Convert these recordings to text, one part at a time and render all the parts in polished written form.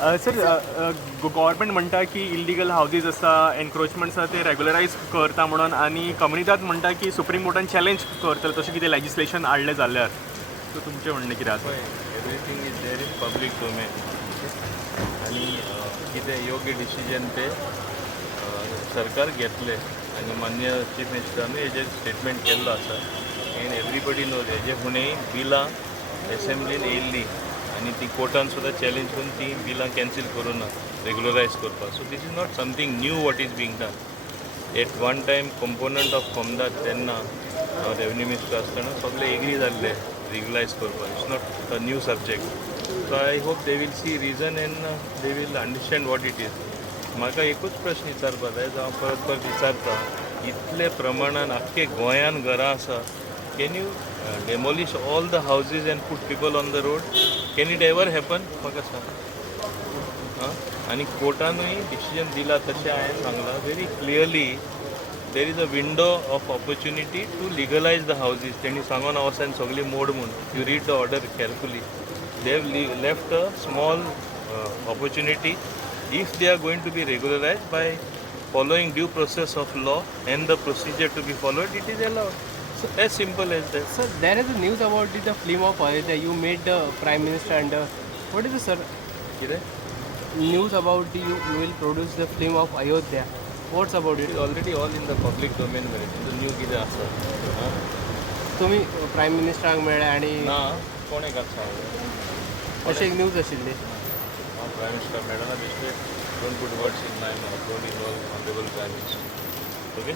Sir government म्हणटा की illegal हाऊजीज आसा एनक्रोचमेंट्स आसा ते रेग्युलरायज करता म्हणून आनी कम्युनिटीच म्हणटा की सुप्रीम कोर्टान चॅलेंज करतले तशें कितें लेजिस्लेशन हाडलें जाल्यार सो तुमचें म्हणणें कितें आसा everything is there in public domain आनी कितें योग्य डिसिजन ते सरकार घेतले आनी मान्य चीफ मिनिस्टरानूय हेजेर स्टेटमेंट केल्लो आसा एंड एवरीबडी नोज हेजे फुडें बिलां एसेंब्लीन येयल्ली आनी ती कोर्टान सुद्दां चॅलेंज करून ती बिलां कॅन्सील करूं ना रेग्युलरायज करपाक so this is not something new what is being done at one time component of कोमदाद तेन्ना हांव रेवन्यू मिनिस्टर आसतना सगळे एग्री जाल्ले रेग्युलायज करपाक it's not a new subject so I hope they will see reason and they will understand what it is म्हाका एकूच प्रश्न विचारपाक जाय जो हांव परत परत विचारता इतले प्रमाणान आख्खे गोंयान घरां आसा can you demolish all the houses and put people on the road? Can it ever happen? म्हाका सांग आनी कोर्टानूय डिसिजन दिला तशें हांवें सांगलां very clearly there is a window of opportunity to legalise the houses तेणी सांगून वचून सगळी मोड म्हूण you read the order carefully they have left a small opportunity if they are going to be regularized by following due process of law and the procedure to be followed, it is allowed. So as simple as that. Sir, there is a news about the film of Ayodhya. You made the Prime Minister and what is the sir? News about you will produce the film of Ayodhya. What's about It it? is already all in the public domain. The new कितें आसा तुम्ही prime मिनिस्टराक मेळ्ळे आणि ना कोण एकाक सांगलें अशी एक न्यूज आशिल्ली हांव प्रायम मिनिस्टर मेळना दिसलें don't put words in my mouth don't involve honourable prime minister okay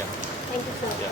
या थँक्यू सर या